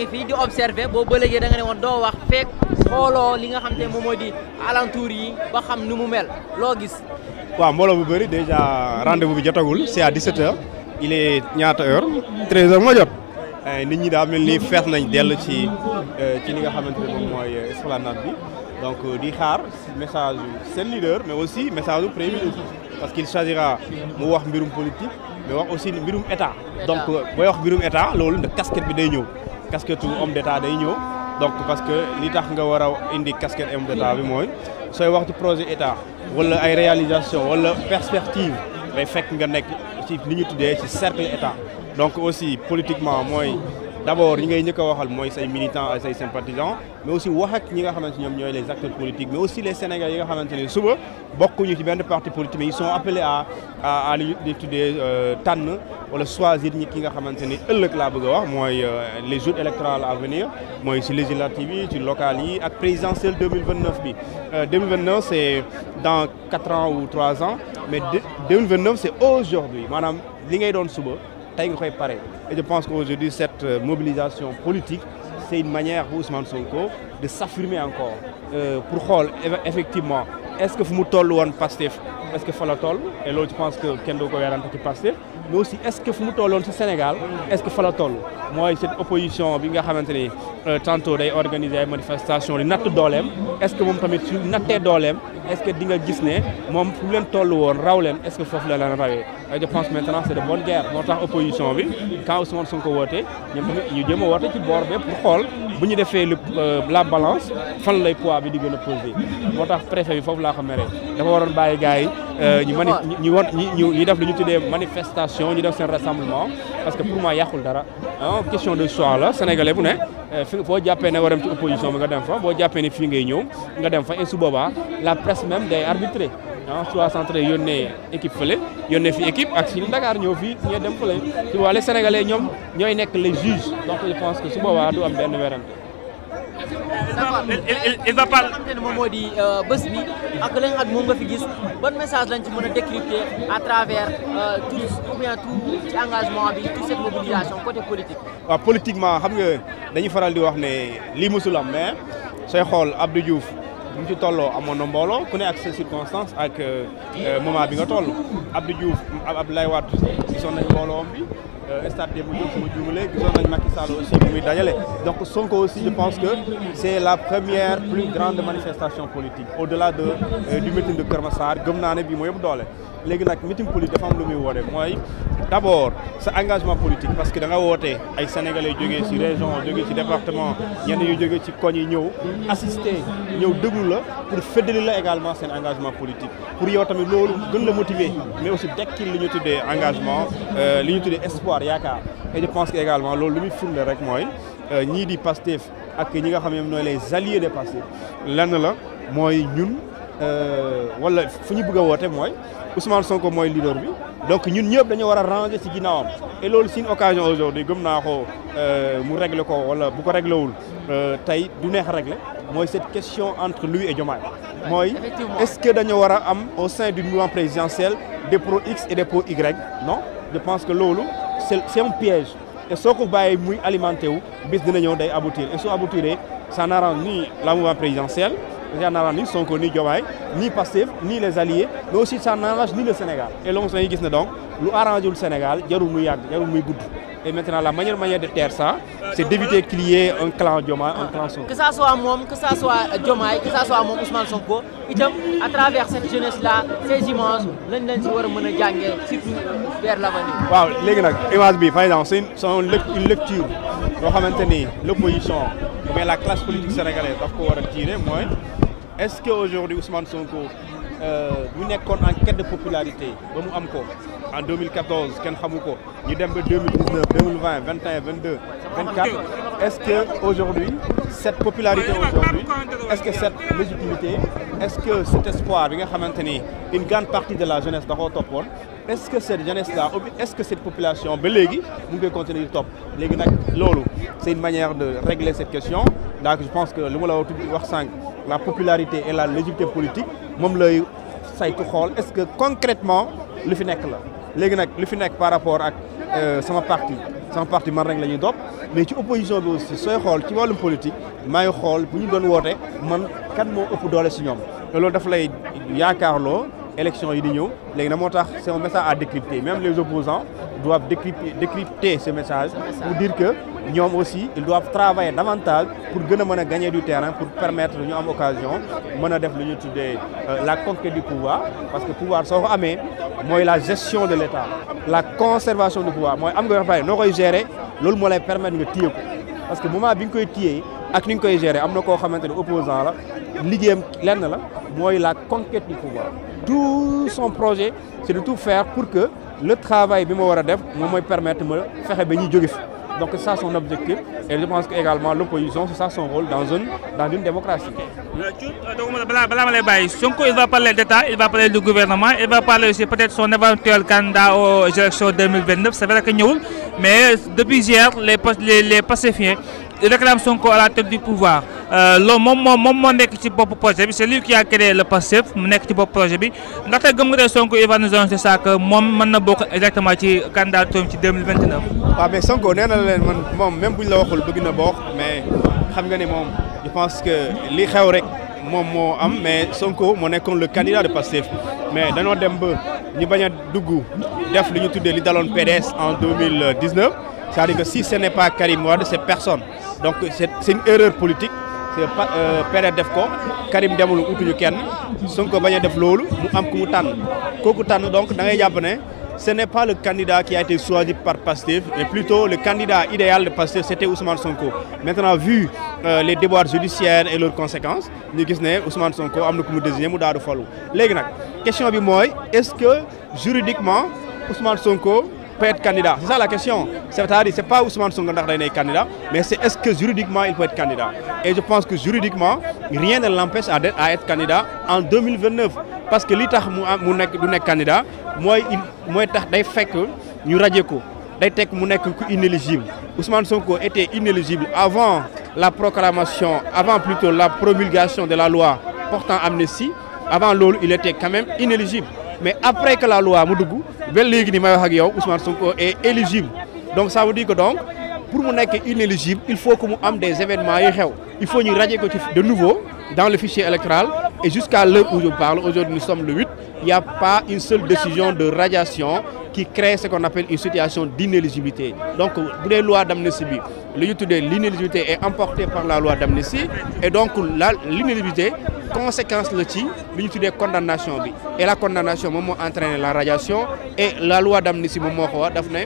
ngi fii di observer boobu ba léegi da nga ne woon doo wax fekk xooloo li nga xam te moom moo di alentour yi ba xam ni mu mel loo gis. waaw mbooloo bu bëri déjà rendez-vous bi jotagul c'est à 17h il est ñaata heure 13h moo jot. nit ñi daa mel ni fees nañ dell ci li nga xamante ne moom mooy esplanade bi donc di xaar message seen leader mais aussi message du premier ministre parce qu'il s'agira mu wax mbirum politique mais wax aussi mbirum état donc booy wax mbirum état loolu nda casquette bi day ñëw casquette homme d'état day ñëw donc parce que li tax nga war a indi casquette homme d'état bi mooy sooy wax ci projet état wala ay réalisation wala perspective day fekk nga nekk ci li ñu tuddee ci cercle état donc aussi politiquement mooy d'abord ñi ngay njëkk a waxal mooy say militants ak say sympathisants mais aussi wax ak ñi nga xamante ñoom ñooy les acteurs politiques mais aussi les Sénégalais yi nga xamante ne suba bokkuñu ci benn parti politique mais ils sont appelés à li tuddee tànn wala choisir ñi ki nga xamante ni ëllëg laa bëgg a wax mooy les jours électoraux à venir mooy ci législatives yi ci locales yi ak présidentielle 2029 bi 2029 c'est dans 4 ans ou 3 ans mais 2029 c'est aujourd'hui maanaam li ngay doon suba tey nga koy pare et je pense qu'aujourd'hui cette mobilisation politique c'est une manière pour Ousmane Sonko de s'affirmer encore pour xool effectivement est-ce que fu mu toll woon Pastef est-ce que fa la toll et loolu je pense que kenn doo ko weerante ci Pastef mais aussi est-ce que fu mu tolloon ci Sénégal est-ce que fa la toll mooy cette opposition bi nga xamante ni tantôt day organiser ay manifestations di natt dooleem est-ce que moom tamit su nattee dooleem est-ce que di nga gis ne moom fu mu leen toll woon raw leen est-ce que foofu la leen rawee je pense maintenant c'est de bonne guerre moo tax opposition bi quand Ousmane Sonko wootee ñoom tamit ñu jéem a woote ci boor bi pour xool bu ñu defee la balance fan lay poids bi di gën a peser moo tax préfet bi foofu laa ko meree dafa waroon bàyyi gars yi ñu def lu ñu tuddee manifestation ñu def seen rassemblement parce que pour moi yàqul dara question de choix la sénégalais bu ne fi boo jàppee ne war dem ci opposition bi nga dem fa boo jàppee ne fii ngay ñëw nga dem fa et su boobaa la presse même day arbitrer soit centré yónnee équipe fële yónnee fi équipe ak si Dakar ñëw fii ñooy dem fële ci waa les sénégalais ñoom ñooy nekk les juges donc je pense que su boobaa du am benn werante. il va pas xam te ne moom moo di bés bi ak la nga xam moom nga fi gis ban message lañ ci mën a décrypter à travers tout ci engagement bi toute cette mobilisation côté politique. waaw politiquement xam nga dañuy faral di wax ne lii musul am mais sooy xool Abdou Diouf bu ñu ci tolloo amoon na mbooloo ku ne ak ses circonstances ak moment bi nga toll Abdou Diouf Abdoulaye Wade gisoon nañ mbooloom bi stade Demba Diop sama juumalee gisoon nañ Macky Sall aussi bi muy dajale donc Sonko aussi je pense que c'est la première plus grande manifestation politique au-delà du meeting de Keur Massar gëm naa ne bii moo yëpp doole léegi nag meeting politique dafa am lu muy woote mooy d'abord sa engagement politique parce que da nga woote ay sénégalais jógee ci région jógee ci département ñenn ñu jógee ci koñ yi ñëw assister ñëw déglu la pour féddali la également seen engagement politique pour yow tamit loolu gën la motiver mais aussi dekkil li ñu tuddee engagement li ñu tuddee espoir yaakaar et je pense que également loolu lu muy firnde rek mooy ñii di Pastef ak ñi nga xam ne ñooy les alliés de Pastef lenn la mooy ñun wala fu ñu bëgg a woote mooy Ousmane Sonko mooy leader bi donc ñun ñëpp dañoo war a ranger ci ginnaawam et loolu c'est une occasion aujourd'hui gëm naa ko mu régler ko wala bu ko réglé wul tey du neex a régler mooy cette question entre lui et Diomaye mooy est-ce que dañoo war a am au sein du mouvement présidentiel des pro X et des pro Y non je pense que loolu c'est un piège et soo ko bàyyi muy alimenté wu bis dina ñëw day aboutir et su aboutiree ça n'arrange ni la mouvement présidentiel ça n'arrange ni Sonko ni Diomaye ni Pastef ni les alliés mais aussi ça n'arrange ni le Sénégal et loolu dañuy gis ne donc lu arrangé wul Sénégal jarul muy yàgg jarul muy gudd et maintenant la meilleure manière de taire ça c'est d'éviter qu'il y ait un clan Diomaye un clan Sonko. Que ça soit moom que ça soit Diomaye que ça soit moom Ousmane Sonko itam à travers cette jeunesse là ces images lañ leen si war a mën a jàngee surtout vers l'avenir. waaw léegi nag image bi par exemple c'est une lecture yoo xamante ni l'opposition ou bien la classe politique sénégalaise daf ko war a tirer mooy est-ce que aujourd'hui Ousmane Sonko bu nekkoon en quête de popularité ba mu am ko en 2014 kenn xamu ko ñu dem ba 2019 2020 21 22 24 est-ce que aujourd'hui cette popularité aujourd'hui est-ce que cette légitimité est-ce que cet espoir bi nga xamante ni une grande partie de la jeunesse da koo toppoon est-ce que cette jeunesse-là est-ce que cette population ba léegi mu ngi koy continuer di topp léegi nag loolu c'est une manière de régler cette question donc je pense que lu ma la wax sànq la popularité et la légitimité politique moom lay saytu xool est-ce que concrètement lu fi nekk la léegi nag lu fi nekk par rapport ak sama parti sama parti man rek la ñuy topp mais ci opposition bi aussi sooy xool ci wàllum politique maa ngi xool bu ñu doon woote man kan moo ëpp doole si ñoom te loolu dafa lay yaakaarloo élection yi di ñëw léegi nag moo tax c'est un message à décrypter même les opposants doivent décrypter ce message pour dire que ñoom aussi ils doivent travailler davantage pour gën a mën a gagner du terrain pour permettre ñu am occasion mën a def lu ñu tuddee la conquête du pouvoir parce que pouvoir soo ko amee mooy la gestion de l'État la conservation du pouvoir mooy am nga pare noo koy gérer loolu moo lay permettre nga téye ko parce que moment bi nga koy téye ak ni nga koy gérer am na koo xamante ne opposant la liggéeyam lenn la mooy la conquête du pouvoir tout son projet c'est de tout faire pour que le travail bi ma war a def moom mooy permettre ma fexe ba ñuy jóge fi donc c'est ça son objectif et je pense que également l'opposition c'est ça son rôle dans une démocratie. balaa ma lay bàyyi Sonko il va parler d'État il va parler du gouvernement il va parler aussi peut-être son éventuel candidat aux élections 2029 c'est vrai que ñëwul mais depuis hier les pacifiens il réclame Sonko à la tête du pouvoir loolu moom moo nekk ci bopp projet bi c'est lui qui a créé le PASTEF mu nekk ci bopp projet bi ndaxte gëm nga ne Sonko il va nous annoncer ça que moom mën na bokk exactement ci candidature ci 2029. waaw mais Sonko nee na leen man moom même bu ñu la waxul bëgg na bokk mais xam nga ne moom je pense que li xew rek moom moo am mais Sonko moo nekkoon le candidat de PASTEF mais dañoo dem ba ñu bañ a dugg def li ñu tuddee li daloon PDS en 2019 c'est-à-dire que si ce n'est pas Karim Wade c'est personne donc c'est une erreur politique c'est pas PDS def ko Karim demul utuñu kenn Sonko bañ a def loolu mu am ku mu tànn kooku tànn donc da ngay jàpp ne ce n'est pas le candidat qui a été choisi par PASTEF mais plutôt le candidat idéal de PASTEF c'était Ousmane Sonko maintenant vu les déboires judiciaires et leurs conséquences ñu gis ne Ousmane Sonko am na ku mu désigné mu daal di falu léegi nag question bi mooy est-ce que juridiquement Ousmane Sonko peut être candidat c'est ça la question c'est-à-dire c'est pas Ousmane Sonko ndax day nekk candidat mais c'est est-ce que juridiquement il peut être candidat et je pense que juridiquement rien ne l'empêche à être candidat en 2029 parce que li tax mu nekk du nekk candidat mooy tax day fekk ñu radier ko day teg mu nekk ku inéligible Ousmane Sonko était inéligible avant la proclamation avant plutôt la promulgation de la loi portant amnistie avant loolu il était quand même inéligible mais après que la loi mu dugg ba léegi ni may wax ak yow Ousmane Sonko est éligible donc ça veut dire que donc pour mu nekk inéligible il faut que mu am des événements yu xew il faut ñu radier ko ci de nouveau dans le fichier électoral et jusqu'à l'heure où je parle aujourd'hui nous sommes le 8 il n'y a pas une seule décision de radiation qui crée ce qu'on appelle une situation d'inéligibilité donc bu dee loi d'amnistie bi li ñu tuddee l'inéligibilité est emportée par la loi d'amnistie et donc l'inéligibilité conséquence la ci li ñu tuddee condamnation bi et la condamnation moom moo entraîné la radiation et la loi d'amnistie moom moo ko wax daf ne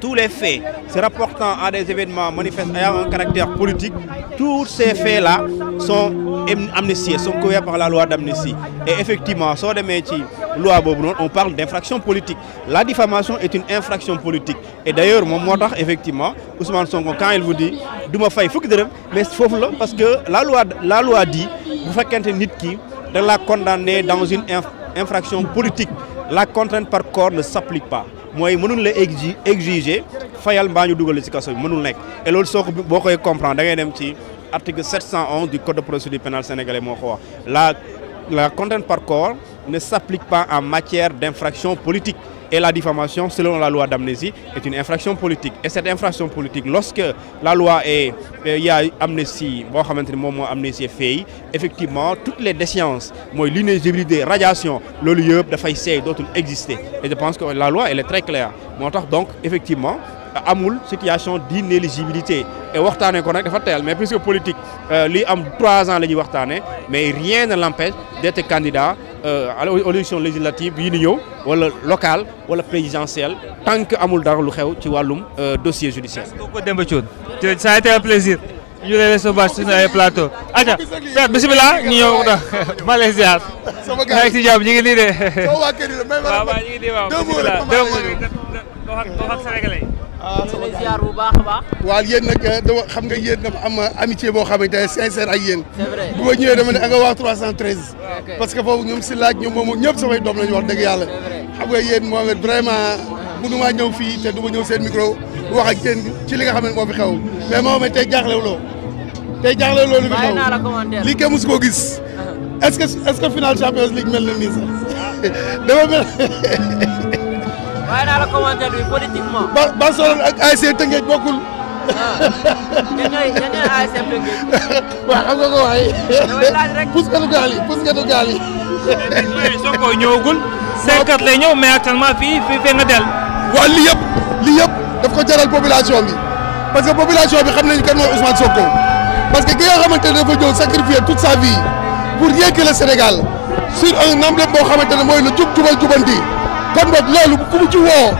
tous les faits se rapportant à des événements manifestes ayant un caractère politique tous ces faits-là sont amnistiés sont couverts par la loi d'amnistie et effectivement soo demee ci loi boobu noonu on parle d'infraction politique la diffamation est une infraction politique et d'ailleurs moom moo tax effectivement Ousmane Sonko quand il vous dit du ma fay fukki dërëm mais foofu la parce que la loi dit bu fekkente nit ki da la condamner dans une infraction politique la contrainte par corps ne s'applique pas mooy mënul la exiger fayal mbaa ñu dugal ci kaso bi mënul nekk et loolu soo ko boo koy comprendre da ngay dem ci article 711 du code de procédure pénale sénégalais moo ko wax la contrainte par corps ne s'applique pas en matière d'infraction politique et la diffamation selon la loi d'amnistie est une infraction politique et cette infraction politique lorsque la loi est il y a amnistie boo xamante ni moom moo amnistie fait effectivement toutes les déchéances mooy l'inéligibilité radiation loolu yëpp dafay seey dootul exister et je pense que la loi elle est très claire moo tax donc effectivement amul situation d'inéligibilité et waxtaanee ko nag dafa teel mais puisque politique li am 3 ans la ñuy waxtaanee mais rien ne l'empêche d'être candidat aux élections législatives yi ni ñëw wala locale wala présidentielle tant que amul dara lu xew ci wàllum dossier judiciaire. Demba Thioune ça a été un plaisir ñu lay recevoir sur ay plateau aja Père bismillah ñu ñëw da Malaysia sama gars ci jàmm ñu ngi nii de waa kër yi may waaw ñu ngi nii waaw bismillah wax ak sénégalais ziar bu baax a baax. waaw yéen nag dama xam nga yéen dama am amitié boo xamante ne sincère ak yéen. c'est vrai bu ma ñëwee dama ne nga waa 313. parce que foofu ñoom si laaj ñoom moom ñëpp samay doom lañu wax dëgg yàlla. xam nga yéen moom it vraiment mënumaa ñëw fii te du ma ñëw seen micro wax ak yéen ci li nga xam ne moo fi xew mais moom tey jaaxlewuloo tey jaaxlewuloo li fi xew lii kenn musu koo gis est-ce que final Champions League mel na nii sax dama mel. waaye naa la commentaire bi politiquement. Barcelone ak ASC Tëngéej bokkul. ñan ñooy ASC Tëngéej. waaw xam nga ko waaye. damay laaj rek. puskatu gaal yi. Sonko ñëwagul. 5 lay ñëw mais actuellement fii nga del. waaw lii yëpp daf ko jaral population bi parce que population bi xam nañu kan mooy Ousmane Sonko parce que ki nga xamante ne dafa ñëw sacrifier toute sa vie pour rien que le Sénégal sur un emblème boo xamante ne mooy le jub jubal jubanti kon boog loolu ku mu ci woo.